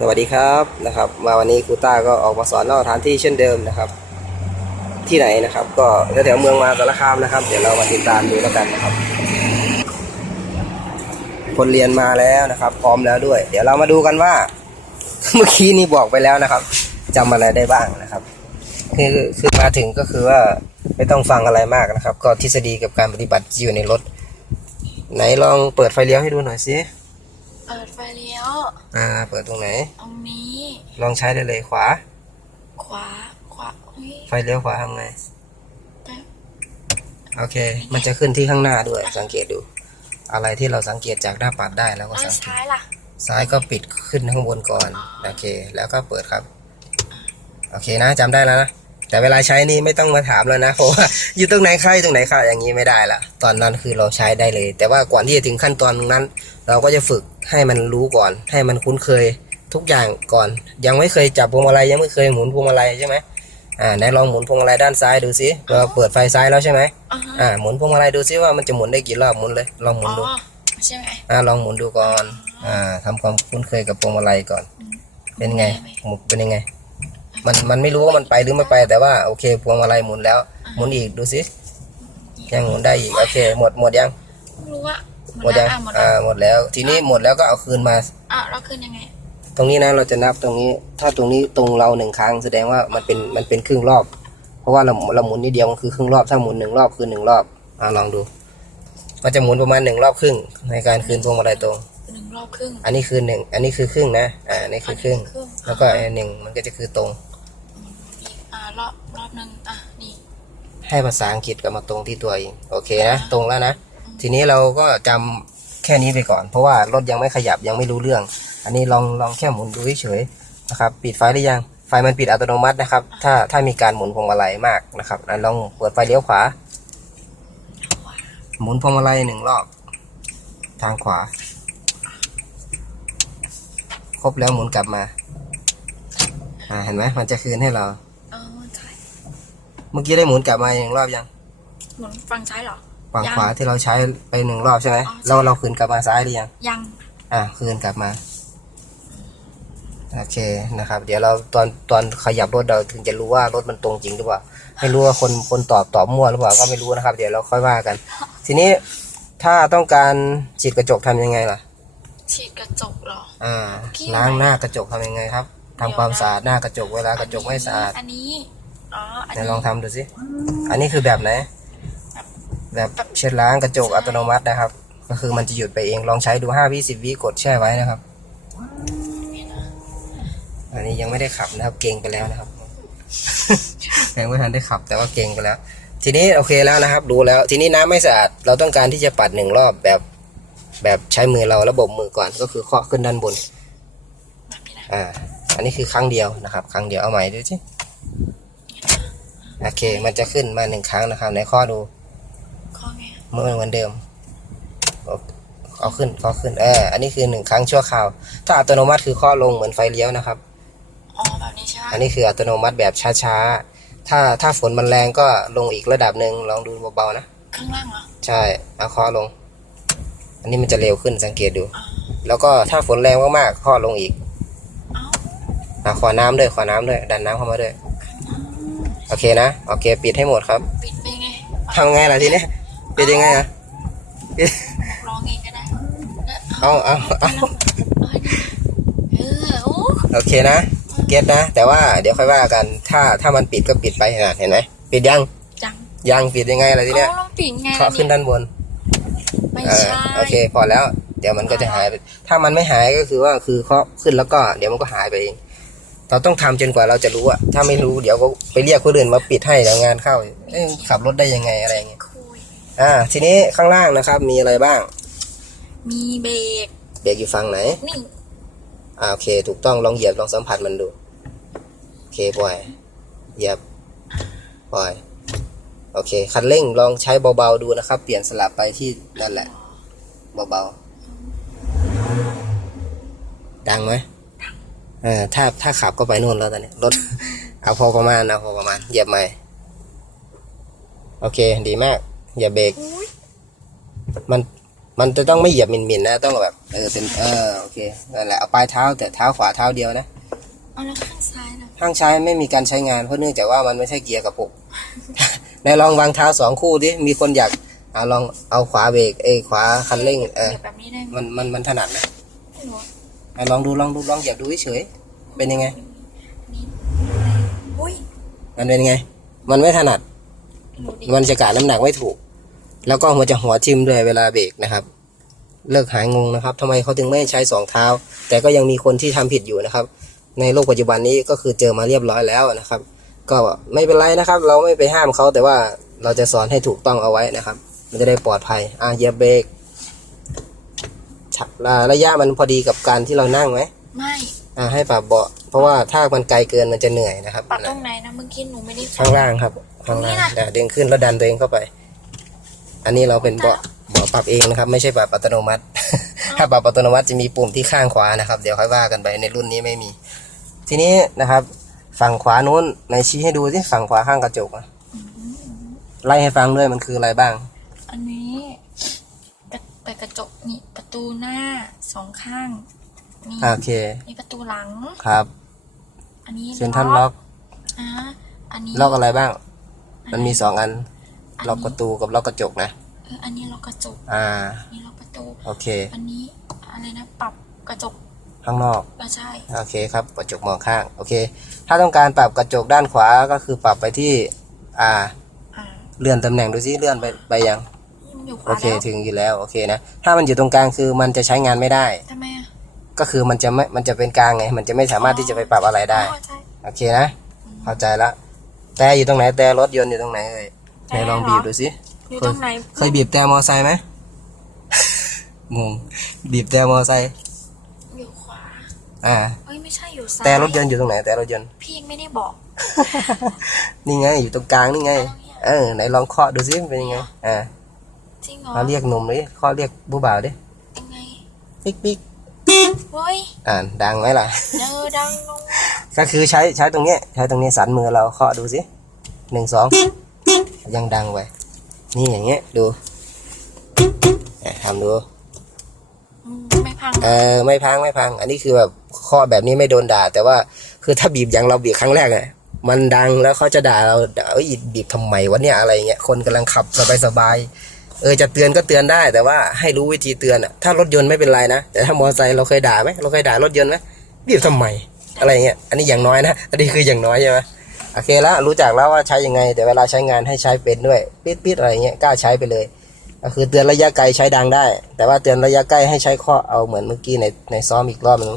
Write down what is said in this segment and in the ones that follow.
สวัสดีครับนะครับ มาวันนี้ครูต้าก็ออกมาสอนนอกสถานที่เช่นเดิมนะครับ ที่ไหนนะครับ ก็แถวๆเมืองมาสารคามนะครับ เดี๋ยวเรามาติดตามดูแล้วกันนะครับ คนเรียนมาแล้วนะครับ พร้อมแล้วด้วย เดี๋ยวเรามาดูกันว่า เมื่อกี้นี้บอกไปแล้วนะครับจำอะไรได้บ้างนะครับคือคือมาถึงก็คือว่าไม่ต้องฟังอะไรมากนะครับ ก็ทฤษฎีกับการปฏิบัติอยู่ในรถ ไหนลองเปิดไฟเลี้ยวให้ดูหน่อยสิ เปิดไฟเลี้ยว อ่า เปิดตรงไหน ตรงนี้ ลองใช้ได้เลยขวา ขวา ขวาเฮ้ยไฟเลี้ยวขวาทำไงไปโอเค มันจะขึ้นที่ข้างหน้าด้วย สังเกตดู อะไรที่เราสังเกตจากหน้าปัดได้แล้วก็แล้วสังเกต ซ้ายล่ะ ซ้ายก็ปิดขึ้นข้างบนก่อน โอเค แล้วก็เปิดครับ โอเคนะจำได้แล้วนะ แต่เวลาใช้นี่ไม่ต้องมาถามแล้วนะเพราะว่าอยู่ตรงไหนค่ายตรงไหนค่ายอย่างนี้ไม่ได้ละตอนนั้นคือเราใช้ได้เลย แต่ว่าก่อนที่จะถึงขั้นตอนนั้น เราก็จะฝึกให้มันรู้ก่อน ให้มันคุ้นเคยทุกอย่างก่อน ยังไม่เคยจับพวงมาลัยยังไม่เคยหมุนพวงมาลัยใช่ไหมอ่าไหนลองหมุนพวงมาลัยด้านซ้ายดูสิเราเปิดไฟซ้ายแล้วใช่ไหมอ่าฮะอ่าหมุนพวงมาลัยดูซิว่ามันจะหมุนได้กี่รอบหมุนเลยลองหมุอ๋นอดูใช่ไหมอ่าลองหมุนดูก่อนอ่าทำความคุ้นเคยกับพวงมาลัยก่อน เป็นไงหมุนเป็นยังไง มันมันไม่รู้ว่ามันไปหรือไม่ไปแต่ว่าโอเคพวงมาลัยหมุนแล้ว หมุนอีกดูสิยังหมุนได้อีกโอเค หมดหมดยังไม่รู้ว่าหมดยังอะหมดอ่าแล้วหมดแล้ว ทีนี้หมดแล้วก็เอาคืนมาอะเราขึ้นยังไง ตรงนี้นะเราจะนับตรงนี้ ถ้าตรงนี้ตรงเราหนึ่งครั้งแสดงว่ามันเป็นมันเป็นครึ่งรอบ เพราะว่าเราเราหมุนนิดเดียวมันคือครึ่งรอบถ้าหมุนหนึ่งรอบคือหนึ่งรอบอ่าลองดูก็จะหมุนประมาณหนึ่งรอบครึ่งในการคืนพวงมาลัยตรงหนึ่งรอบครึ่ง อันนี้คือหนึ่งอันนี้คือครึ่งนะ อ่าอันนี้คือครึ่งครึ่ง แล้วก็อันหนึ่งมันก็จะคือตรงอีกอ่า รอบรอบหนึ่งอะนี่ให้ภาษาอังกฤษกลับมาตรงที่ตัวเองโอเคนะตรงแล้วนะ ทีนี้เราก็จำแค่นี้ไปก่อน เพราะว่ารถยังไม่ขยับยังไม่รู้เรื่อง อันนี้ลองลองแค่หมุนดูเฉยๆนะครับ ปิดไฟหรือยังไฟมันปิดอัตโนมัตินะครับ ถ้าถ้ามีการหมุนพวงมาลัยมากนะครับอะลองเปิดไฟเลี้ยวขวา หมุนพวงมาลัยหนึ่งรอบ ทางขวา ครบแล้วหมุนกลับมา อ่าเห็นไหมมันจะคืนให้เราเออใช่ เมื่อกี้ได้หมุนกลับมาหนึ่งรอบยังหมุนฝั่งซ้ายเหรอ ฝั่งยังขวาที่เราใช้ไปหนึ่งรอบใช่ไหมอ๋อใช่ เราเราคืนกลับมาซ้ายหรือยัง ยัง อะคืนกลับมา โอเคนะครับ เดี๋ยวเราตอนตอนขยับรถเราถึงจะรู้ว่ารถมันตรงจริงหรือเปล่า ไม่รู้ว่าคนคนตอบตอบมั่วหรือเปล่าก็ไม่รู้นะครับ เดี๋ยวเราค่อยว่ากัน ทีนี้ถ้าต้องการฉีดกระจกทำยังไงล่ะ ฉีดกระจกเหรอ อ่าขี้ล้างอะไรหน้ากระจกทำยังไงครับทำความสะอาดหน้ากระจกเวลากระจกไม่สะอาด อันนี้อ๋ ออันไหนนี้ลองทำดูสิ อันนี้คือแบบไหน แบบเช็ดล้างกระจกอัตโนมัตินะครับ ก็คือมันจะหยุดไปเอง ลองใช้ดูห้าวิสิบวิกดแช่ไว้นะครับ อันนี้ยังไม่ได้ขับนะครับ เก่งไปแล้วนะครับ ยังไม่ทันได้ขับ แต่ว่าเก่งไปแล้ว ทีนี้โอเคแล้วนะครับ ดูแล้ว ทีนี้น้ำไม่สะอาด เราต้องการที่จะปัดหนึ่งรอบแบบ แบบใช้มือเราระบบมือก่อน ก็คือเคาะขึ้นด้านบน แบบนี้นะอ่า อันนี้คือครั้งเดียวนะครับ ครั้งเดียวเอาใหม่ดูสิ โอเค มันจะขึ้นมาหนึ่งครั้งนะครับในข้อดูข้อไงเมื่อเหมือนเดิมเอาเอาขึ้นเคาะขึ้นเอออันนี้คือหนึ่งครั้งชั่วคราว ถ้าอัตโนมัติคือเคาะลงเหมือนไฟเลี้ยวนะครับอ๋อแบบนี้ใช่ไหมอันนี้คืออัตโนมัติแบบช้าๆถ้าถ้าฝนมันแรงก็ลงอีกระดับหนึ่งลองดูเบาๆนะข้างล่างเหรอใช่เอาเคาะลง อันนี้มันจะเร็วขึ้นสังเกตดูอ่าแล้วก็ถ้าฝนแรงมากๆเคาะลงอีกเอ้าอะขอน้ำด้วยขอน้ำด้วยดันน้ำเข้ามาด้วย โอเคนะ โอเค ปิดให้หมดครับ ปิดไปไงทำไงล่ะทีนี้ปิดยังไงอะปิดลองเองก็ได้เอาเอาเอาเออโอ้โอเคนะ เก็ตนะ แต่ว่าเดี๋ยวค่อยว่ากัน ถ้าถ้ามันปิดก็ปิดไปเห็นไหมเห็นไหมปิดยัง จัง ยังปิดยังไงล่ะทีเนี้ยเอาลองปิดไงเคาะขึ้นด้านบน ไม่เออใช่ โอเค พอแล้ว เดี๋ยวมันก็จะหายไป ถ้ามันไม่หายก็คือว่าคือเคาะขึ้นแล้วก็ เดี๋ยวมันก็หายไปเอง เราต้องทำจนกว่าเราจะรู้อะถ้าไม่รู้เดี๋ยวก็ไปเรียกคนอื่นมาปิดให้เดี๋ยวงานเข้าเอ้ยขับรถได้ยังไงอะไรอย่างเงี้ยคุยอ่า ทีนี้ข้างล่างนะครับ มีอะไรบ้าง มีเบรกเบรกอยู่ฝั่งไหนนี่อ่าโอเค ถูกต้องลองเหยียบลองสัมผัสมันดูโอเคปล่อยเหยียบปล่อยโอเค คันเร่งลองใช้เบาๆดูนะครับ เปลี่ยนสลับไปที่นั่นแหละ เบาๆดังไหม เออถ้าถ้าขับก็ไปนู่นแล้วตอนนี้รถ เอาพอประมาณเอาพอประมาณเหยียบใหม่ โอเค ดีมากอย่าเบรกอุ๊ยมันมันจะต้องไม่เหยียบหมินๆนะต้องแบบเออเป็นเออโอเคนั่นแหละเอาปลายเท้าแต่เท้าขวาเท้าเดียวนะเอาแล้วข้างซ้ายล่ะข้างซ้ายไม่มีการใช้งานเพราะเนื่องจากว่ามันไม่ใช่เกียร์กระปุกไหนลองวางเท้าสองคู่ดิมีคนอยากเอาลองเอาขวาเบรกเอยขวาคันเร่ง เออเหยียบแบบนี้ได้ไหมมันมันมันถนัดนะไม่รู้อะอะ ลองดูลองดูลองเหยียบดูเฉยๆเป็นยังไงนี่อุ้ยมันเป็นยังไง มันไม่ถนัดหนูดิมันจะกะน้ำหนักไม่ถูก แล้วก็มันจะหัวทิ่มด้วยเวลาเบรกนะครับ เลิกหายงงนะครับทำไมเขาถึงไม่ใช้สองเท้า แต่ก็ยังมีคนที่ทำผิดอยู่นะครับ ในโลกปัจจุบันนี้ก็คือเจอมาเรียบร้อยแล้วนะครับ ก็ไม่เป็นไรนะครับ เราไม่ไปห้ามเขาแต่ว่าเราจะสอนให้ถูกต้องเอาไว้นะครับ มันจะได้ปลอดภัยอะเหยียบเบรก ฉับระยะมันพอดีกับการที่เรานั่งไหมไม่อะให้ปรับเบาะเพราะว่าถ้ามันไกลเกินมันจะเหนื่อยนะครับปรับตรงไหนนะเมื่อกี้หนูไม่ได้ฟัข้างล่างครับข้างล่างตรงนี้นะเดี๋ยวดึงขึ้นแล้วดันตัวเองเข้าไป อันนี้เราเป็นเบาะเบาะปรับเองนะครับ ไม่ใช่ปรับอัตโนมัติ ถ้าปรับอัตโนมัติจะมีปุ่มที่ข้างขวานะครับ เดี๋ยวค่อยว่ากันไปในรุ่นนี้ไม่มี ทีนี้นะครับ ฝั่งขวานู้นในชี้ให้ดูสิฝั่งขวาข้างกระจกอะไล่ให้ฟังด้วยมันคืออะไรบ้าง อันนี้กระ เปิดกระจกนี่ประตูหน้าสองข้างมีโอเค มีประตูหลัง ครับ อันนี้เซ็นทรัลล็อกอ่าอันนี้ล็อกอะไรบ้าง มันมีสองอันอันล็อกประตูกับล็อกกระจกนะเอออันนี้ล็อกกระจก อ่าอันนี้ล็อกประตู โอเค อันนี้อะไรนะ ปรับกระจก ข้างนอกเออใช่ โอเคครับ กระจกมองข้าง โอเค ถ้าต้องการปรับกระจกด้านขวาก็คือปรับไปที่ อ่าอ่าเลื่อนตำแหน่งดูซิเลื่อนไปไปยังนี่มัน อยู่ขโอวาเคแล้วถึงอยู่แล้วโอเคนะถ้ามันอยู่ตรงกลางคือมันจะใช้งานไม่ได้ ทำไมอะก็คือมันจะไม่มันจะเป็นกลางไงมันจะไม่สามารถที่จะไปปรับอะไรได้ อ๋อใช่โอเคนะเข้าใจละแต่อยู่ตรงไหนแต่รถยนต์อยู่ตรงไหนเอ่ยไหนลองบีบดูสิอยู่ตรงไหนเคยบีบแต่มอไซค์ไหม งงบีบแต่มอไซค์อยู่ขวาอ่า เอ้ยไม่ใช่อยู่ซ้ายแต่รถยนต์อยู่ตรงไหนแต่รถยนต์ พี่ยังไม่ได้บอก นี่ไงอยู่ตรงกลางนี่ไง เออไหนลองเคาะดูซิเป็นยังไงอ่า จริงเหรอเขาเรียกหนุ่มดิเคาะเรียกผู้บ่าวดิยังไงปิ๊กปิ๊กเฮ้ยอ่านดังไหมล่ะเจอดังลงก็คือใช้ใช้ตรงเนี้ยใช้ตรงนี้สันมือเราเคาะดูสิหนึ่งสองยังดังไปนี่อย่างเงี้ยดูอะทำดูอืมไม่พังเออไม่พังไม่พัง อันนี้คือแบบเคาะแบบนี้ไม่โดนด่า แต่ว่าคือถ้าบีบอย่างเราบีบครั้งแรกอะมันดังแล้วเขาจะด่าเราด่าเอ้ยบีบทำไมวะเนี่ยอะไรเงี้ยคนกำลังขับสบายสบายๆ เออจะเตือนก็เตือนได้ แต่ว่าให้รู้วิธีเตือนอะถ้ารถยนต์ไม่เป็นไรนะแต่ถ้ามอเตอร์ไซค์เราเคยด่าไหมเราเคยด่ารถยนต์ไหมบีบทำไมอะไรเงี้ยอันนี้อย่างน้อยนะอันนี้คืออย่างน้อยใช่ไหมโอเคแล้วรู้จักแล้วว่าใช้ยังไง แต่เวลาใช้งานให้ใช้เป็นด้วยปิดปิดอะไรเงี้ยกล้าใช้ไปเลย ก็คือเตือนระยะไกลใช้ดังได้ แต่ว่าเตือนระยะใกล้ให้ใช้ข้อเอาเหมือนเมื่อกี้ในในซ้อมอีกรอบหนึง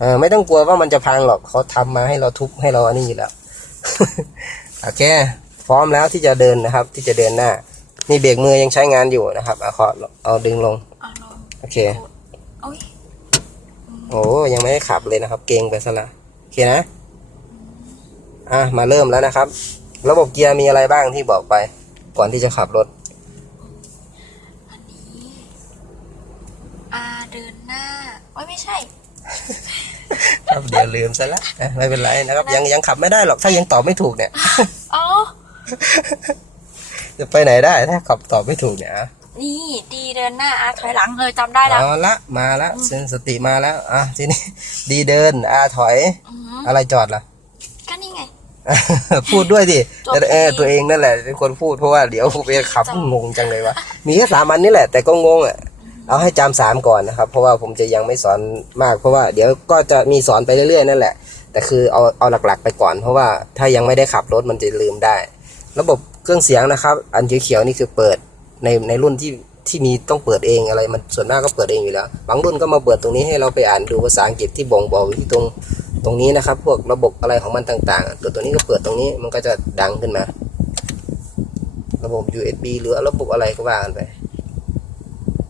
เออไม่ต้องกลัวว่ามันจะพังหรอกเขาทำมาให้เราทุบให้เราอันนี้อยู่แล้วโอเคพร้อมแล้วที่จะเดินนะครับ ที่จะเดินหน้า นี่เบรกมือยังใช้งานอยู่นะครับเอาขอเอาดึงลง เอาลงโอเค กดโอ้ยโอ้ยังไม่ได้ขับเลยนะครับ เกรงไปซะละโอเคนะ อะ มาเริ่มแล้วนะครับ ระบบเกียร์มีอะไรบ้างที่บอกไป ก่อนที่จะขับรถ อันนี้อาเดินหน้าโอ้ยไม่ใช่ ครับเดี๋ยวลืมซะละอะไม่เป็นไรนะครับ ยังยังขับไม่ได้หรอกถ้ายังตอบไม่ถูกเนี่ย อ๋อ จะไปไหนได้ถ้าขับตอบไม่ถูกเนี่ยอะนี่ดีเดินหน้าอาถอยหลังเออจำได้แล้วเอาละมาละเซนสติมาแล้วอะทีนี้ดีเดินอาถอยอือหืออะไรจอดล่ะก็นี่ไง พูดด้วยดิตัวเออเองตัวเองนั่นแหละเป็นคนพูดเพราะว่าเดี๋ยวผมไปขับงงจังเลยวะมีแค่สามอันนี่แหละแต่ก็งงอะเอาให้จำสามก่อนนะครับ เพราะว่าผมจะยังไม่สอนมาก เพราะว่าเดี๋ยวก็จะมีสอนไปเรื่อยๆนั่นแหละ แต่คือเอาเอาหลักๆไปก่อน เพราะว่าถ้ายังไม่ได้ขับรถมันจะลืมได้ ระบบ เครื่องเสียงนะครับ อันเขียวๆนี่คือเปิดในในรุ่นที่ที่มีต้องเปิดเองอะไรมันส่วนมากก็เปิดเองอยู่แล้ว บางรุ่นก็มาเปิดตรงนี้ให้เราไปอ่านดูภาษาอังกฤษที่บ่งบอกอยู่ที่ตรงตรงนี้นะครับ พวกระบบอะไรของมันต่างๆอะตัวตัวนี้ก็เปิดตรงนี้มันก็จะดังขึ้นมา ระบบ USB หรือระบบอะไรก็ว่ากันไป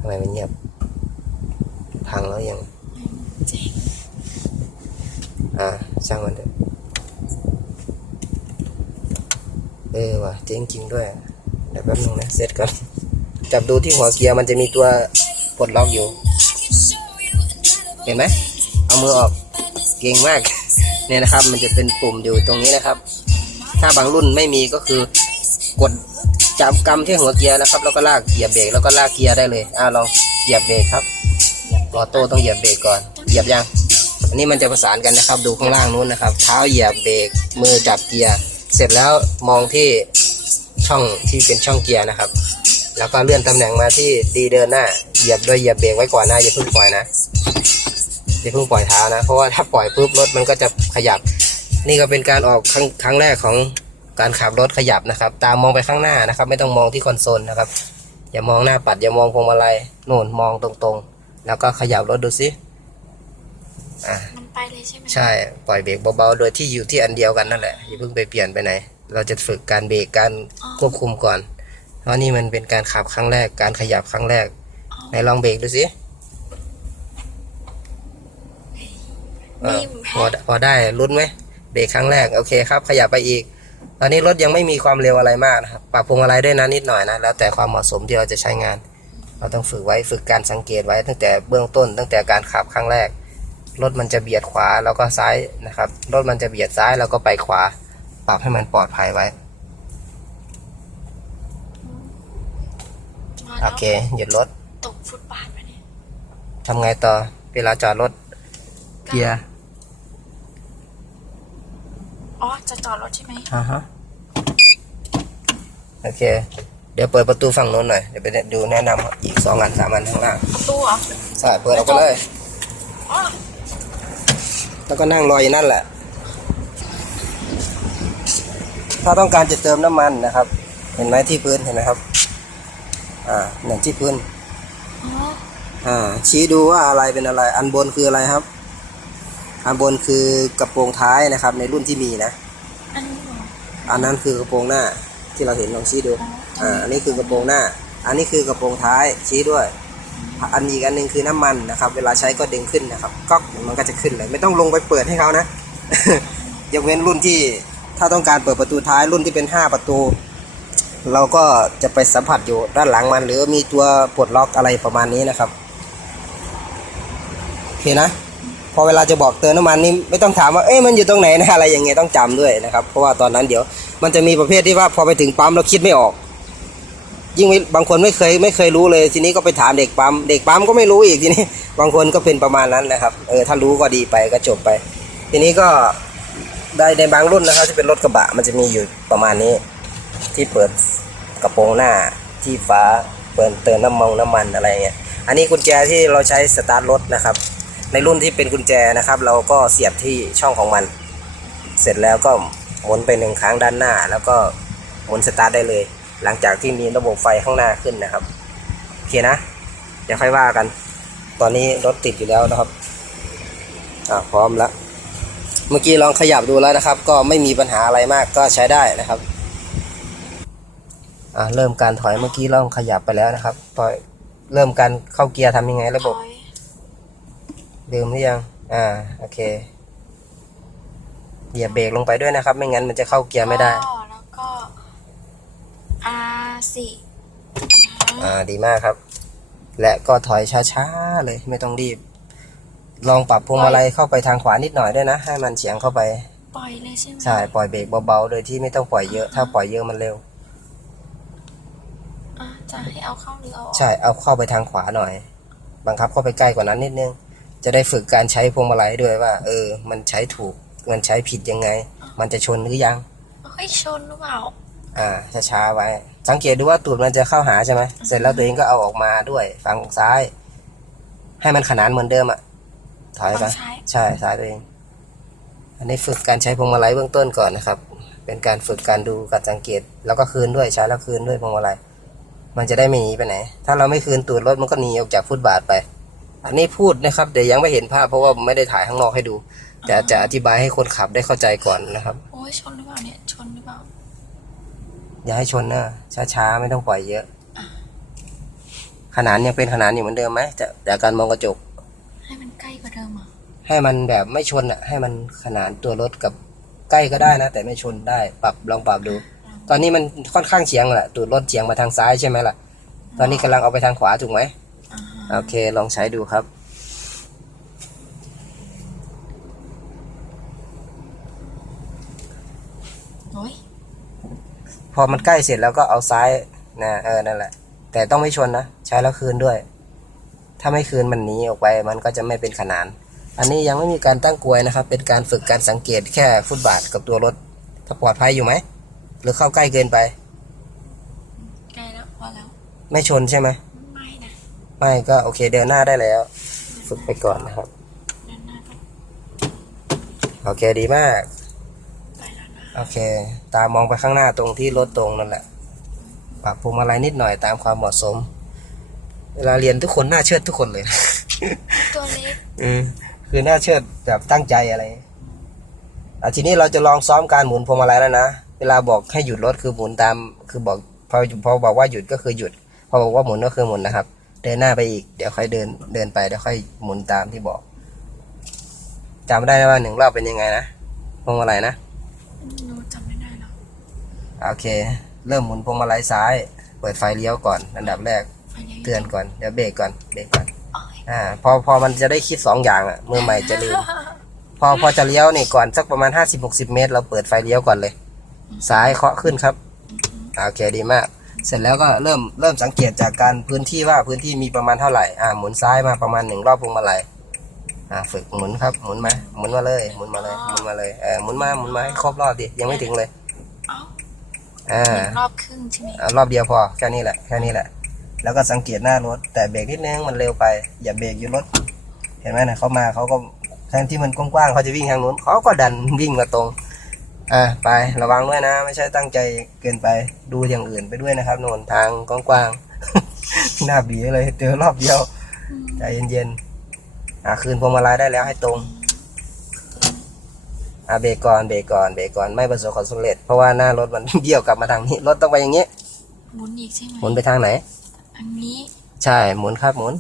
ทำไมมันเงียบ พังแล้วยังเจ๋งอ่าช่างมันเถอะ เออว่ะเจ๊งจริงด้วยเดี๋ยวแป๊บนึงนะเซตก่อนจับดูที่หัวเกียร์มันจะมีตัวปลดล็อกอยู่ เห็นไหมเอามือออกเก่งมากเนี่ยนะครับ มันจะเป็นปุ่มอยู่ตรงนี้นะครับ ถ้าบางรุ่นไม่มีก็คือกดจับกำที่หัวเกียร์นะครับ แล้วก็ลากเหยียบเบรกแล้วก็ลากเกียร์ได้เลยอ่าลองเหยียบเบรกครับออโต้ต้องเหยียบเบรกก่อนเหยียบยังอันนี้มันจะประสานกันนะครับ ดูข้างล่างนู้นนะครับ เท้าเหยียบเบรกมือจับเกียร์ เสร็จแล้วมองที่ช่องที่เป็นช่องเกียร์นะครับ แล้วก็เลื่อนตำแหน่งมาที่ดีเดินหน้า เหยียบโดยเหยียบเบรกไว้ก่อนนะอย่าเพิ่งปล่อยนะอย่าเพิ่งปล่อยเท้านะ เพราะว่าถ้าปล่อยปุ๊บรถมันก็จะขยับ นี่ก็เป็นการออกครั้งครั้งแรกของการขับรถขยับนะครับ ตามมองไปข้างหน้านะครับ ไม่ต้องมองที่คอนโซลนะครับ อย่ามองหน้าปัด อย่ามองพวงมาลัยโน่นมองตรงๆ แล้วก็ขยับรถดูสิอ่ามัน ไปเลยใช่ไหมใช่ปล่อยเบรกเบาๆ โดยที่อยู่ที่อันเดียวกันนั่นแหละอย่าเพิ่งไปเปลี่ยนไปไหน เราจะฝึกการเบรกการควบคุมก่อน เพราะนี่มันเป็นการขับครั้งแรกการขยับครั้งแรกไหนลองเบรกดูสิเออนิ่มพอพอได้ลุ้นไหมเบรกครั้งแรกโอเคครับ ขยับไปอีก ตอนนี้รถยังไม่มีความเร็วอะไรมากนะครับปรับพวงมาลัยด้วยนะนิดหน่อยนะแล้วแต่ความเหมาะสมที่เราจะใช้งาน เราต้องฝึกไว้ฝึกการสังเกตไว้ตั้งแต่เบื้องต้น ตั้งแต่การขับครั้งแรก รถมันจะเบียดขวาแล้วก็ซ้ายนะครับ รถมันจะเบียดซ้ายแล้วก็ไปขวา ปรับให้มันปลอดภัยไว้ มาโอแล้วเคหยุดรถตกฟุตบาทไปเนี่ยทำไงต่อ เวลาจอดรถเกียร์อ๋อ จะจอดรถใช่ไหมอ่าฮะโอเค เดี๋ยวเปิดประตูฝั่งโน้นหน่อยเดี๋ยวไปดูแนะนำอีกสองอันสามอันข้างล่างประตูเหรอใช่เปิดออกไปเลย อ๋อ แล้วก็นั่งรออยู่นั่นแหละ ถ้าต้องการจะเติมน้ำมันนะครับ เห็นไหมที่พื้นเห็นไหมครับ อ่าเนี่ยที่พื้นอ๋ออ่า ชี้ดูว่าอะไรเป็นอะไร อันบนคืออะไรครับ อันบนคือกระโปรงท้ายนะครับ ในรุ่นที่มีนะอันนี้เหรออันนั้นคือกระโปรงหน้าที่เราเห็นลองชี้ดู อ่า อันนี้คือกระโปรงหน้า อันนี้คือกระโปรงท้ายชี้ด้วย อันอีกอันหนึ่งคือน้ำมันนะครับ เวลาใช้ก็ดึงขึ้นนะครับก๊อกมันก็จะขึ้นเลย ไม่ต้องลงไปเปิดให้เขานะยกเว้นรุ่นที่ถ้าต้องการเปิดประตูท้ายรุ่นที่เป็นห้าประตู เราก็จะไปสัมผัสอยู่ด้านหลังมัน หรือมีตัวปลดล็อกอะไรประมาณนี้นะครับโอเคนะพอเวลาจะบอกเติมน้ำมันนี่ไม่ต้องถามว่าเอ้ยมันอยู่ตรงไหนนะอะไรอย่างเงี้ยต้องจำด้วยนะครับ เพราะว่าตอนนั้นเดี๋ยวมันจะมีประเภทที่ว่าพอไปถึงปั๊มเราคิดไม่ออก ยิ่งไม่บางคนไม่เคยไม่เคยรู้เลย ทีนี้ก็ไปถามเด็กปั๊มเด็กปั๊มก็ไม่รู้อีกทีนี้ บางคนก็เป็นประมาณนั้นนะครับเออถ้ารู้ก็ดีไปก็จบไป ทีนี้ก็ได้ในบางรุ่นนะครับที่เป็นรถกระบะมันจะมีอยู่ประมาณนี้ ที่เปิดกระโปรงหน้าที่ฟ้าเปิดเติมน้ำมันน้ำมันอะไรเงี้ยอันนี้กุญแจที่เราใช้สตาร์ทรถนะครับ ในรุ่นที่เป็นกุญแจนะครับ เราก็เสียบที่ช่องของมัน เสร็จแล้วก็หมุนไปหนึ่งครั้งด้านหน้า แล้วก็หมุนสตาร์ทได้เลย หลังจากที่มีระบบไฟข้างหน้าขึ้นนะครับโอเคนะ เดี๋ยวค่อยว่ากัน ตอนนี้รถติดอยู่แล้วนะครับอ่าพร้อมแล้วเมื่อกี้ลองขยับดูแล้วนะครับ ก็ไม่มีปัญหาอะไรมากก็ใช้ได้นะครับอ่าเริ่มการถอยเมื่อกี้ลองขยับไปแล้วนะครับถอยเริ่มการเข้าเกียร์ทำยังไงระบบลืมหรือยัง อ่า โอเค เหยียบเบรกลงไปด้วยนะครับ ไม่งั้นมันจะเข้าเกียร์ไม่ได้ สี่อ่าดีมากครับ และก็ถอยช้าๆเลยไม่ต้องรีบ ลองปรับพวงมาลัยเข้าไปทางขวานิดหน่อยด้วยนะ ให้มันเฉียงเข้าไป ปล่อยเลยใช่ไหมใช่ปล่อยเบรกเบาๆโดยที่ไม่ต้องปล่อยเยอะ ถ้าปล่อยเยอะมันเร็ว อะจะให้เอาเข้าหรือเอาออกใช่เอาเข้าไปทางขวาหน่อย บังคับเข้าไปใกล้กว่านั้นนิดนึง จะได้ฝึกการใช้พวงมาลัยด้วยว่า เออ มันใช้ถูกมันใช้ผิดยังไง มันจะชนหรือยัง เฮ้ยชนหรือเปล่า อ่าช้าๆไว้ สังเกตดูว่าตูดมันจะเข้าหาใช่ไหมเสร็จแล้วตัวเองก็เอาออกมาด้วยฝั่งซ้าย ให้มันขนานเหมือนเดิมอะถอยไปฝั่งซ้ายใช่ซ้ายตัวเอง อันนี้ฝึกการใช้พวงมาลัยเบื้องต้นก่อนนะครับ เป็นการฝึกการดูการสังเกต แล้วก็คืนด้วยใช้แล้วคืนด้วยพวงมาลัยมันจะได้ไม่หนีไปไหน ถ้าเราไม่คืนตูดรถมันก็หนีออกจากฟุตบาทไป อันนี้พูดนะครับเดี๋ยวยังไม่เห็นภาพเพราะว่าไม่ได้ถ่ายข้างนอกให้ดู แต่จะอธิบายให้คนขับได้เข้าใจก่อนนะครับ โอ้ยชนหรือเปล่าเนี่ย ชนหรือเปล่า อย่าให้ชนนะช้าๆ ไม่ต้องปล่อยเยอะ ขนานยังเป็นขนานอยู่เหมือนเดิมไหมจะจากการมองกระจก ให้มันใกล้กว่าเดิมเหรอะให้มันแบบไม่ชนอะ ให้มันขนานตัวรถกับใกล้ก็ได้นะแต่ไม่ชนได้ ปรับลองปรับดู ตอนนี้มันค่อนข้างเฉียงแหละตูดรถเฉียงมาทางซ้ายใช่ไหมล่ะ ตอนนี้กำลังเอาไปทางขวาถูกไหมอ่าฮะโอเค ลองใช้ดูครับ โอ้ย พอมันใกล้เสร็จแล้วก็เอาซ้ายนะเออนั่นแหละ แต่ต้องไม่ชนนะใช้แล้วคืนด้วย ถ้าไม่คืนมันหนีออกไปมันก็จะไม่เป็นขนาน อันนี้ยังไม่มีการตั้งกลวยนะครับ เป็นการฝึกการสังเกตแค่ฟุตบาทกับตัวรถ ถ้าปลอดภัยอยู่ไหมหรือเข้าใกล้เกินไป ใกล้แล้วพอแล้ว ไม่ชนใช่ไหมไม่นะไม่ก็โอเคเดินหน้าได้แล้ว ฝึกไปก่อนนะครับ เดินหน้าก็ โอเคดีมากไปแล้วนะ โอเค ตามมองไปข้างหน้าตรงที่รถตรงนั่นแหละ ปรับพวงมาลัยนิดหน่อยตามความเหมาะสม เวลาเรียนทุกคนน่าเชื่อทุกคนเลยตัวเล็กอืมคือน่าเชื่อแบบตั้งใจอะไรอะทีนี้เราจะลองซ้อมการหมุนพวงมาลัยแล้วนะ เวลาบอกให้หยุดรถคือหมุนตาม คือบอกพอพอบอกว่าหยุดก็คือหยุด พอบอกว่าหมุนก็คือหมุนนะครับ เดินหน้าไปอีก เดี๋ยวค่อยเดิน เดินไปเดี๋ยวค่อยหมุนตามที่บอกจำได้ไหมว่าหนึ่งรอบเป็นยังไงนะพวงมาลัยนะ หนูจำไม่ได้หรอก โอเค เริ่มหมุนพวงมาลัยซ้าย เปิดไฟเลี้ยวก่อน อันดับแรกไฟลี้ยวเตือนก่อน เดี๋ยวเบรกก่อน เบรกก่อนโอ๊ยอ่า พอ พอมันจะได้คิดสองอย่างอะ มือใหม่จะลืม พอ พอจะเลี้ยวนี่ก่อนสักประมาณ50-60เมตร เราเปิดไฟเลี้ยวก่อนเลย ซ้ายเคาะขึ้นครับอ่าโอเค ดีมาก เสร็จแล้วก็เริ่ม เริ่มสังเกตจากการพื้นที่ว่าพื้นที่มีประมาณเท่าไหร่ อ่า หมุนซ้ายมาประมาณหนึ่งรอบพวงมาลัยอ่า ฝึกหมุนครับ หมุนมา หมุนมาเลย หมุนมาเลย หมุนมาเลย เออหมุนมา หมุนมาให้ครบรอบดิ ยังไม่ถึงเลยเอ้าอ่า หนึ่งรอบครึ่งใช่ไหมอ่ารอบเดียวพอแค่นี้แหละแค่นี้แหละ แล้วก็สังเกตหน้ารถ แต่เบรกนิดนึงมันเร็วไป อย่าเบรกอยู่รถ เห็นไหมนะเขามาเขาก็แทนที่มันกว้างๆเขาจะวิ่งทางนู้นเขาก็ดันวิ่งมาตรงอ่าไประวังด้วยนะ ไม่ใช่ตั้งใจเกินไปดูอย่างอื่นไปด้วยนะครับโนนทางกว้างๆหน้าบีเลยเจอรอบเดียวใจเย็นๆอ่าคืนพวงมาลัยได้แล้วให้ตรง อ่าเบรกก่อนเบรกก่อนเบรกก่อนไม่ประสบความสำเร็จ เพราะว่าหน้ารถมันเบี้ยวกลับมาทางนี้ รถต้องไปอย่างนี้หมุนอีกใช่ไหมหมุนไปทางไหน อันนี้ ใช่หมุนครับหมุน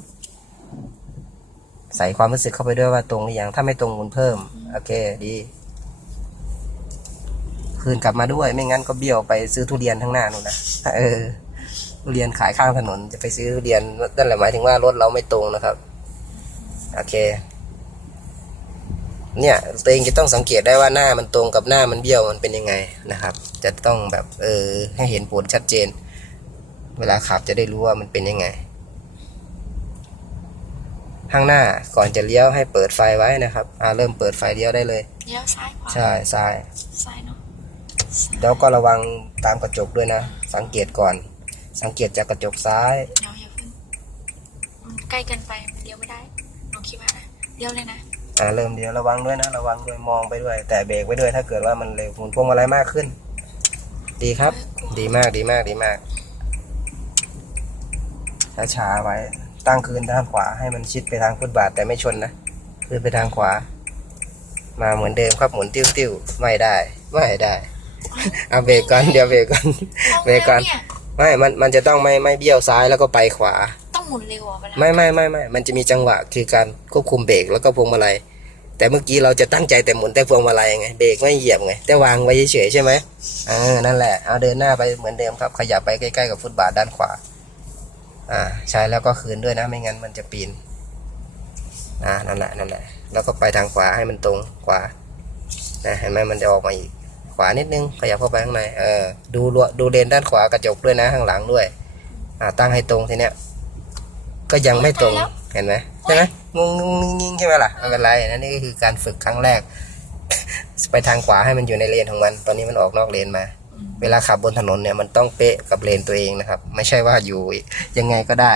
ใส่ความรู้สึกเข้าไปด้วยว่าตรงหรือยังถ้าไม่ตรงหมุนเพิ่ม โอเคดีคืนกลับมาด้วยไม่งั้นก็เบี้ยวไปซื้อทุเรียนข้างหน้านู่นนะเออทุเรียนขายข้างถนนจะไปซื้อทุเรียนนั่นแหละหมายถึงว่ารถเราไม่ตรงนะครับ โอเค เนี่ยตัวเองจะต้องสังเกตได้ว่าหน้ามันตรงกับหน้ามันเบี้ยวมันเป็นยังไงนะครับ จะต้องแบบเออให้เห็นผลชัดเจน เวลาขับจะได้รู้ว่ามันเป็นยังไง ข้างหน้าก่อนจะเลี้ยวให้เปิดไฟไว้นะครับอ่าเริ่มเปิดไฟเลี้ยวได้เลยเลี้ยวซ้ายขวาใช่ซ้ายซ้ายเนาะซ้ายแล้วก็ระวังตามกระจกด้วยนะ สังเกตก่อน สังเกตจากกระจกซ้ายเดี๋ยวอย่าเพิ่งมันใกล้เกินไปมันเลี้ยวไม่ได้หนูคิดว่านะเลี้ยวเลยนะ อ่าเริ่มเลี้ยวระวังด้วยนะ ระวังด้วยมองไปด้วย แต่เบรกไว้ด้วยถ้าเกิดว่ามันเร็วหมุนพวงมาลัยมากขึ้น ดีครับ ดีมากดีมากดีมากช้าๆไว้ ตั้งคืนด้านขวาให้มันชิดไปทางฟุตบาทแต่ไม่ชนนะคือไปทางขวา มาเหมือนเดิมครับหมุนติ้วติ้วๆไม่ได้ ไม่ได้เอาเบรกก่อนเดี๋ยวเบรกก่อนเบรกก่อนเนี่ยไม่ มัน มันจะต้องไม่ไม่เบี้ยวซ้ายแล้วก็ไปขวา ต้องหมุนเร็วอะเวลาไม่ไม่ไม่ไม่ มันจะมีจังหวะคือการควบคุมเบรกแล้วก็พวงมาลัย แต่เมื่อกี้เราจะตั้งใจแต่หมุนแต่พวงมาลัยไงเบรกไม่เหยียบไงแต่วางไว้เฉยๆใช่ไหมเออนั่นแหละเอาเดินหน้าไปเหมือนเดิมครับ ขยับไปใกล้ๆกับฟุตบาทด้านขวาอ่าใช่แล้วก็คืนด้วยนะไม่งั้นมันจะปีนอ่านั่นแหละนั่นแหละแล้วก็ไปทางขวาให้มันตรงขวานะเห็นไหมมันจะออกมาอีกขวานิดนึงขยับเข้าไปข้างในเออดูรวดูเลนด้านขวากระจกด้วยนะข้างหลังด้วยอ่าตั้งให้ตรงทีเนี้ยก็ยังไม่ตรง เห็นไหมใช่ไหมงงงงงิงใช่ไหมล่ะไม่เป็นไรนั่นนี่ก็คือการฝึกครั้งแรก ไปทางขวาให้มันอยู่ในเลนของมัน ตอนนี้มันออกนอกเลนมา เวลาขับบนถนนเนี่ยมันต้องเป๊ะกับเลนตัวเองนะครับ ไม่ใช่ว่าอยู่ยังไงก็ได้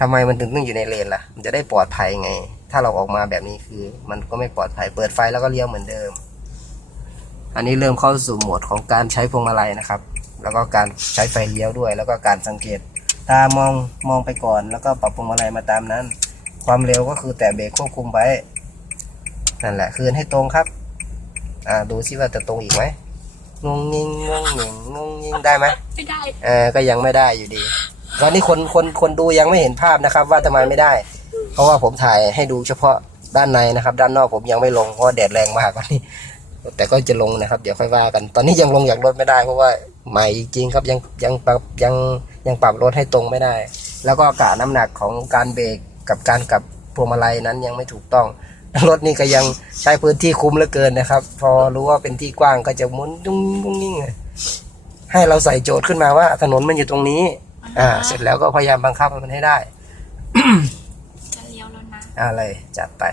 ทำไมมันถึงต้องอยู่ในเลนล่ะ มันจะได้ปลอดภัยไง ถ้าเราออกมาแบบนี้คือ มันก็ไม่ปลอดภัย เปิดไฟแล้วก็เลี้ยวเหมือนเดิม อันนี้เริ่มเข้าสู่โหมดของการใช้พวงมาลัยนะครับ แล้วก็การใช้ไฟเลี้ยวด้วย แล้วก็การสังเกต ตามองมองไปก่อน แล้วก็ปรับพวงมาลัยมาตามนั้น ความเร็วก็คือแต่เบรกควบคุมไว้นั่นแหละคืนให้ตรงครับ อ่าดูซิว่าจะตรงอีกไหมงงงิงงงหงิงงงงิงได้ไหมไม่ได้เออก็ยังไม่ได้อยู่ดี ตอนนี้คนคนคนดูยังไม่เห็นภาพนะครับ ว่าทำไมไม่ได้ เพราะว่าผมถ่ายให้ดูเฉพาะด้านในนะครับ ด้านนอกผมยังไม่ลงเพราะว่าแดดแรงมากวันนี้ แต่ก็จะลงนะครับ เดี๋ยวค่อยว่ากัน ตอนนี้ยังลงจากรถไม่ได้เพราะว่า ใหม่จริงๆครับยังยังปรับยังยังปรับรถให้ตรงไม่ได้ แล้วก็กะน้ำหนักของการเบรกกับการกับพวงมาลัยนั้นยังไม่ถูกต้อง รถนี่ก็ยังใช้พื้นที่คุ้มเหลือเกินนะครับ พอรู้ว่าเป็นที่กว้างก็จะมุนดุ้งดุ้งยิ่งให้เราใส่โจทย์ขึ้นมาว่า ถนนมันอยู่ตรงนี้ อ่า เสร็จแล้วก็พยายามบังคับมันให้ได้จะเลี้ยวแล้วนะอะไรจัดไป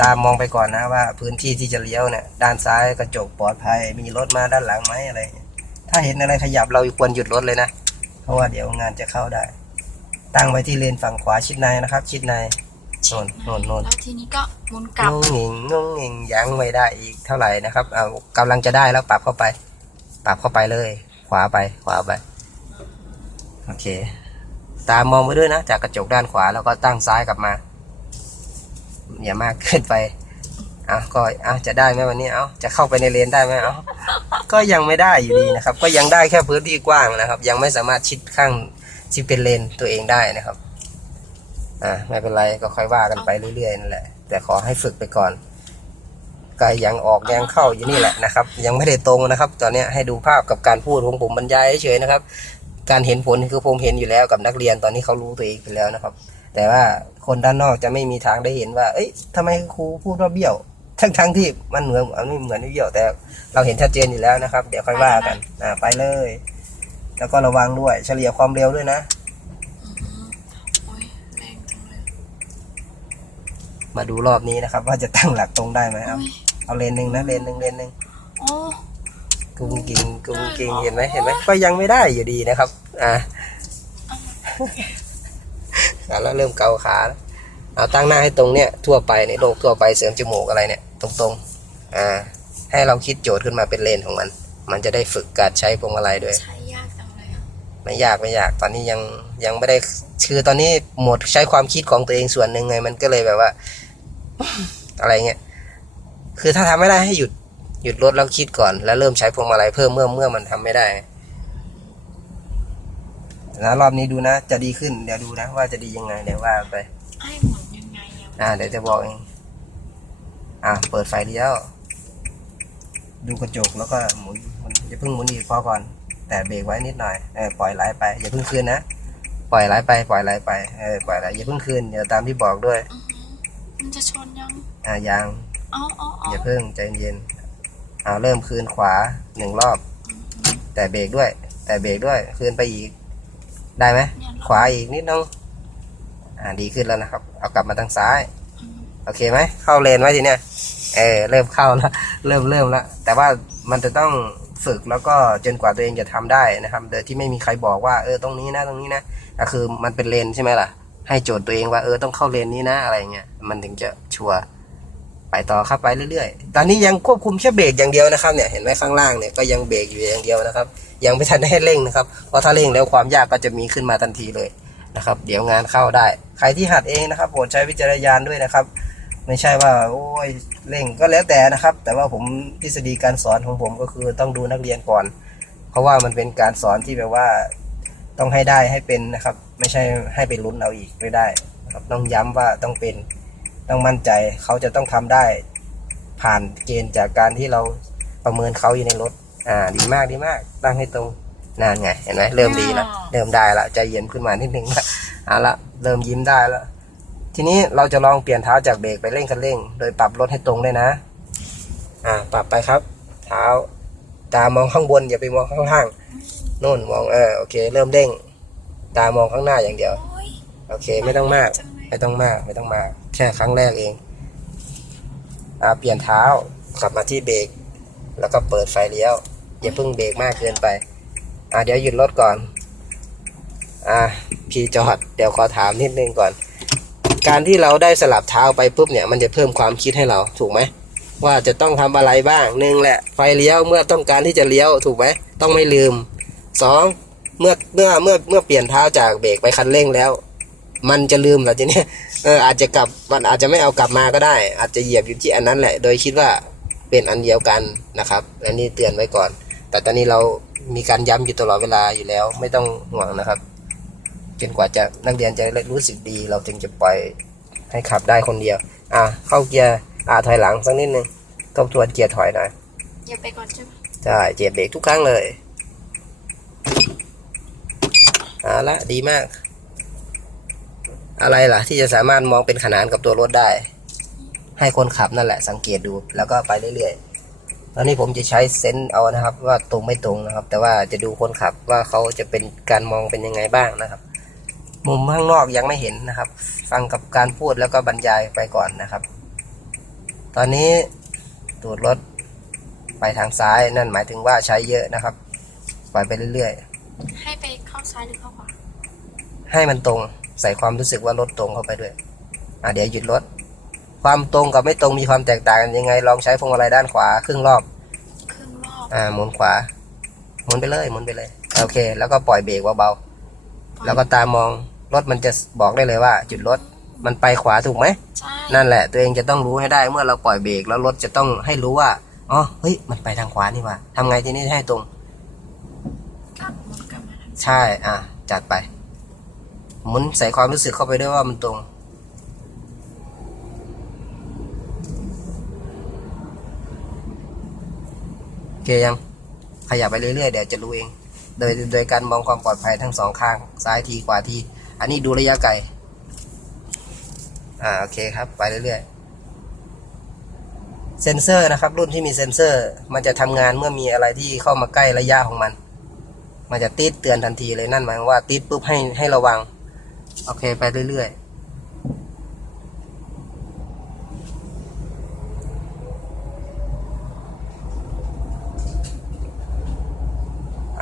ตามมองไปก่อนนะว่า พื้นที่ที่จะเลี้ยวเนี่ย ด้านซ้ายกระจกปลอดภัย มีรถมาด้านหลังไหมอะไรเงี้ย ถ้าเห็นอะไรขยับเราควรหยุดรถเลยนะ เพราะว่าเดี๋ยวงานจะเข้าได้ ตั้งไว้ที่เลนฝั่งขวาชิดในนะครับ ชิดในโน่นโน่นโน่นแล้วทีนี้ก็หมุนกลับงงงิงงงงิงยังไม่ได้อีกเท่าไหร่นะครับเอากำลังจะได้แล้วปรับเข้าไป ปรับเข้าไปเลย ขวาไปขวาไปโอเค ตามมองไปด้วยนะ จากกระจกด้านขวาแล้วก็ตั้งซ้ายกลับมา อย่ามากเกินไปเอาก็เอาจะได้ไหมวันนี้เอาจะเข้าไปในเลนได้ไหมเอาก็ยังไม่ได้อยู่ดีนะครับ ก็ยังได้แค่พื้นที่กว้างนะครับ ยังไม่สามารถชิดข้างที่เป็นเลนตัวเองได้นะครับอ่าไม่เป็นไรก็ค่อยว่ากันไปเรื่อยๆนั่นแหละ แต่ขอให้ฝึกไปก่อนก็ยังออกยังเข้าอยู่นี่แหละนะครับ ยังไม่ได้ตรงนะครับ ตอนนี้ให้ดูภาพกับการพูดของผมบรรยายเฉยๆนะครับ การเห็นผลคือผมเห็นอยู่แล้วกับนักเรียนตอนนี้เขารู้ตัวเองไปแล้วนะครับ แต่ว่าคนด้านนอกจะไม่มีทางได้เห็นว่า เอ้ยทำไมครูพูดว่าเบี้ยว ทั้งๆที่มันเหมือนมันไม่เหมือนเบี้ยวแต่ เราเห็นชัดเจนอยู่แล้วนะครับ เดี๋ยวค่อยว่ากันอ่าไปเลย แล้วก็ระวังด้วย เฉลี่ยความเร็วด้วยนะอืมโอ้ยแรงจังเลยมาดูรอบนี้นะครับ ว่าจะตั้งหลักตรงได้ไหมเอาโอ้ยเอาเลนหนึ่งนะเลนหนึ่งเลนหนึ่งโอ้กุ้งกิงกุ้งกิงเห็นไหมเห็นไหมก็ยังไม่ได้อยู่ดีนะครับ อ่าอะแล้วเริ่มเกาขาแล้วเอาตั้งหน้าให้ตรงเนี้ยทั่วไปในโลกทั่วไปเสริมจมูกอะไรเนี่ย ตรงๆ อ่า ให้เราคิดโจทย์ขึ้นมาเป็นเลนของมัน มันจะได้ฝึกการใช้พวงมาลัยด้วย ใช้ยากจังเลยอะไม่ยากไม่ยาก ตอนนี้ยังยังไม่ได้ คือตอนนี้หมดใช้ความคิดของตัวเองส่วนหนึ่งไง มันก็เลยแบบว่า อะไรเงี้ย คือถ้าทำไม่ได้ให้หยุดหยุดรถแล้วคิดก่อน แล้วเริ่มใช้พวงมาลัยเพิ่มเมื่อเมื่อมันทำไม่ได้นะรอบนี้ดูนะ จะดีขึ้น เดี๋ยวดูนะ ว่าจะดียังไง เดี๋ยวว่าไปให้หมุนยังไงอะอ่า เดี๋ยวจะบอกเอง อ่าเปิดไฟเลี้ยว ดูกระจกแล้วก็หมุนหมุนอย่าเพิ่งหมุนอีกพอก่อน แต่เบรกไว้นิดหน่อยเออปล่อยไหลไปอย่าเพิ่งคืนนะปล่อยไหลไปปล่อยไหลไปเออปล่อยไหลอย่าเพิ่งคืนเดี๋ยวตามที่บอกด้วยอือหือมันจะชนยังอ่ายางเอาเอาเอาอย่าเพิ่งใจเย็นอ่าเริ่มคืนขวาหนึ่งรอบแต่เบรกด้วย แต่เบรกด้วยคืนไปอีก ได้ไหม เนี่ยขวาอีกนิดนึงอ่าดีขึ้นแล้วนะครับ เอากลับมาทางซ้ายอืม โอเคไหมเข้าเลนไว้ทีเนี้ยเออเริ่มเข้าแล้วเริ่มเริ่มแล้วแต่ว่ามันจะต้องฝึกแล้วก็จนกว่าตัวเองจะทำได้นะครับ โดยที่ไม่มีใครบอกว่าเออตรงนี้นะตรงนี้นะก็คือมันเป็นเลนใช่ไหมล่ะ ให้โจทย์ตัวเองว่าเออต้องเข้าเลนนี้นะอะไรเงี้ยมันถึงจะชัวร์ไปต่อครับไปเรื่อยๆ ตอนนี้ยังควบคุมแค่เบรกอย่างเดียวนะครับเนี่ยเห็นไหมข้างล่างเนี่ยก็ยังเบรกอยู่อย่างเดียวนะครับ ยังไม่ทันได้ให้เร่งนะครับเพราะถ้าเร่งแล้วความยากก็จะมีขึ้นมาทันทีเลย นะครับ เดี๋ยวงานเข้าได้ ใครที่หัดเองนะครับโปรดใช้วิจารณญาณด้วยนะครับ ไม่ใช่ว่า โอ้ยเร่งก็แล้วแต่นะครับ แต่ว่าผมทฤษฎีการสอนของผมก็คือต้องดูนักเรียนก่อน เพราะว่ามันเป็นการสอนที่แบบว่าต้องให้ได้ให้เป็นนะครับ ไม่ใช่ให้ไปลุ้นเอาอีกไม่ได้นะครับต้องย้ำว่าต้องเป็นต้องมั่นใจเขาจะต้องทำได้ ผ่านเกณฑ์จากการที่เราประเมินเขาอยู่ในรถ อ่า ดีมากดีมากตั้งให้ตรง นานไงเห็นไหมเริ่มดีแล้วเริ่มได้ละใจเย็นขึ้นมานิดนึงละเอาละเริ่มยิ้มได้แล้วทีนี้เราจะลองเปลี่ยนเท้าจากเบรกไปเร่งคันเร่ง โดยปรับรถให้ตรงด้วยนะ อ่า ปรับไปครับ เท้าตามองข้างบนอย่าไปมองข้างล่างโน่นมองเออโอเค เริ่มเร่ง ตามองข้างหน้าอย่างเดียว โอ้ยโอเค ไม่ต้องมากจังเลยไม่ต้องมาก ไม่ต้องมาก แค่ครั้งแรกเอง อ่า เปลี่ยนเท้าขับมาที่เบรกแล้วก็เปิดไฟเลี้ยว อย่าเพิ่งเบรกมากเกินไป อ่าเดี๋ยวหยุดรถก่อน อ่าพี่จอด เดี๋ยวขอถามนิดนึงก่อน การที่เราได้สลับเท้าไปปุ๊บเนี่ย มันจะเพิ่มความคิดให้เราถูกไหมว่าจะต้องทำอะไรบ้างหนึ่งแหละ ไฟเลี้ยวเมื่อต้องการที่จะเลี้ยวถูกไหมต้องไม่ลืมสองเมื่อเมื่อเมื่อเมื่อเปลี่ยนเท้าจากเบรกไปคันเร่งแล้ว มันจะลืมหรอทีเนี้ยเอออาจจะกลับมันอาจจะไม่เอากลับมาก็ได้ อาจจะเหยียบอยู่ที่อันนั้นแหละ โดยคิดว่าเป็นอันเดียวกันนะครับ อันนี้เตือนไว้ก่อน แต่ตอนนี้เรา มีการย้ำอยู่ตลอดเวลาอยู่แล้ว ไม่ต้องห่วงนะครับจนกว่าจะนักเรียนจะรู้สึกดี เราถึงจะปล่อยให้ขับได้คนเดียว อะเข้าเกียร์อะถอยหลังสักนิดนึงทบทวนเกียร์ถอยหน่อยอย่าไปก่อนใช่ไหมใช่เจียบเบรกทุกครั้งเลยเอาละดีมาก อะไรล่ะ ที่จะสามารถมองเป็นขนานกับตัวรถได้ ให้คนขับนั่นแหละสังเกตดูแล้วก็ไปเรื่อย ตอนนี้ผมจะใช้เซนส์เอานะครับ ว่าตรงไม่ตรงนะครับ แต่ว่าจะดูคนขับว่าเขาจะเป็นการมองเป็นยังไงบ้างนะครับ มุมข้างนอกยังไม่เห็นนะครับ ฟังกับการพูดแล้วก็บรรยายไปก่อนนะครับ ตอนนี้ตูดรถไปทางซ้ายนั่นหมายถึงว่าใช้เยอะนะครับปล่อยไปเรื่อยให้ไปเข้าซ้ายหรือเข้าขวาๆให้มันตรงใส่ความรู้สึกว่ารถตรงเข้าไปด้วย อะเดี๋ยวหยุดรถ ความตรงกับไม่ตรงมีความแตกต่างกันยังไง ลองใช้พวงมาลัยด้านขวาครึ่งรอบ ครึ่งรอบอ่าหมุนขวา หมุนไปเลยหมุนไปเลย โอเค แล้วก็ปล่อยเบรกเบาๆแล้วก็ตามมองรถมันจะบอกได้เลยว่า จุดรถมันไปขวาถูกไหมใช่นั่นแหละ ตัวเองจะต้องรู้ให้ได้เมื่อเราปล่อยเบรกแล้วรถจะต้องให้รู้ว่าอ๋อเฮ้ยมันไปทางขวานี่หว่าทำไงทีนี้ให้ตรงกลับหมุนกลับมาทางใช่ อะจัดไป หมุนใส่ความรู้สึกเข้าไปด้วยว่ามันตรง โอเค ยัง ขยับไปเรื่อยๆ เดี๋ยวจะรู้เอง โดยโดยการมองความปลอดภัยทั้งสองข้าง ซ้ายทีขวาที อันนี้ดูระยะไกล อ่า โอเคครับ ไปเรื่อยๆ เซนเซอร์นะครับ รุ่นที่มีเซนเซอร์ มันจะทำงานเมื่อมีอะไรที่เข้ามาใกล้ระยะของมัน มันจะติดเตือนทันทีเลยนั่นหมายว่าติดปุ๊บให้ให้ระวัง โอเค ไปเรื่อยๆ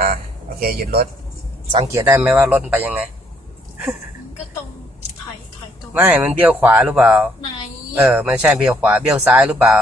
อ่าโอ เคหยุดรถ สังเกตได้ไหมว่ารถมันไปยังไงมันก็ตรงถอยถอยตรงไม่ มันเบี้ยวขวาหรือเปล่า ไหน เออ มันใช่เบี้ยวขวา เบี้ยวซ้ายหรือเปล่า